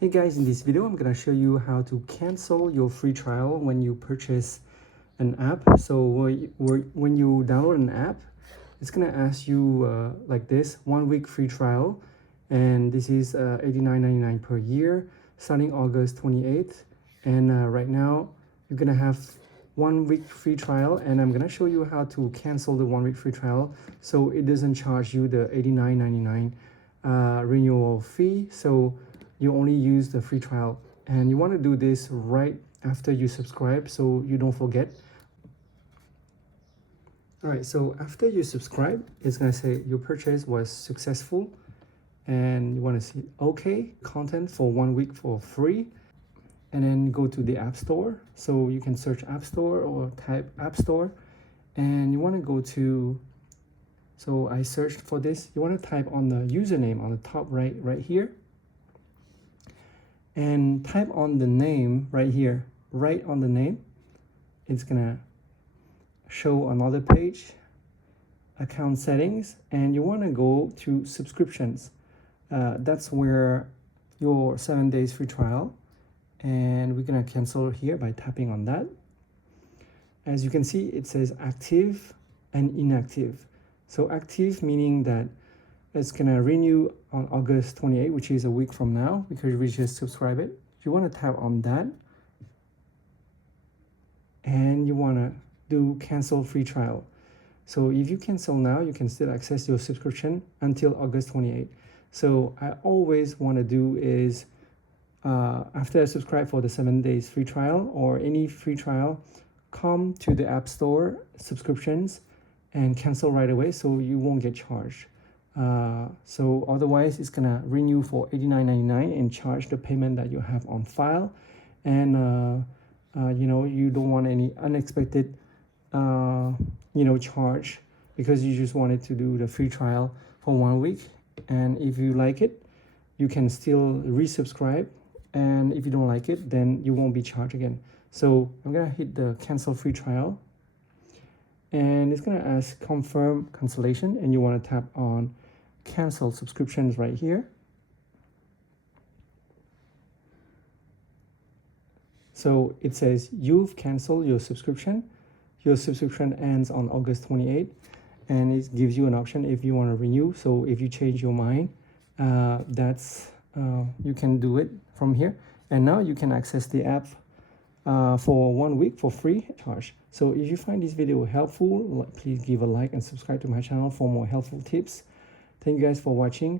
Hey guys, in this video I'm gonna show you how to cancel your free trial when you purchase an app. So when you download an app, it's gonna ask you like this: 1 week free trial, and this is $89.99 per year starting August 28th. And right now you're gonna have 1 week free trial, and I'm gonna show you how to cancel the 1 week free trial so it doesn't charge you the $89.99 renewal fee. So you only use the free trial, and you want to do this right after you subscribe so you don't forget. All right, so after you subscribe, it's going to say your purchase was successful, and you want to see okay content for 1 week for free, and then go to the App Store. So you can search App Store or type App Store, and you want to go to, so I searched for this, you want to type on the username on the top right here, and type on the name right here. Right on the name, it's gonna show another page, account settings, and you want to go to subscriptions. That's where your 7 days free trial, and we're gonna cancel here by tapping on that. As you can see, it says active and inactive. So active meaning that it's gonna renew on August 28th, which is a week from now, because we just subscribe it. You want to tap on that, and you want to do cancel free trial. So if you cancel now, you can still access your subscription until August 28th. So I always want to do is after I subscribe for the 7 days free trial or any free trial, come to the App Store subscriptions and cancel right away so you won't get charged. So otherwise it's gonna renew for $89.99 and charge the payment that you have on file. And you know, you don't want any unexpected charge, because you just wanted to do the free trial for 1 week. And if you like it, you can still resubscribe, and if you don't like it, then you won't be charged again. So I'm gonna hit the cancel free trial, and it's gonna ask confirm cancellation, and you want to tap on cancel subscriptions right here. So it says you've canceled your subscription. Your subscription ends on August 28th, and it gives you an option if you want to renew. So if you change your mind, you can do it from here. And now you can access the app for 1 week for free charge. So if you find this video helpful, please give a like and subscribe to my channel for more helpful tips. Thank you guys for watching.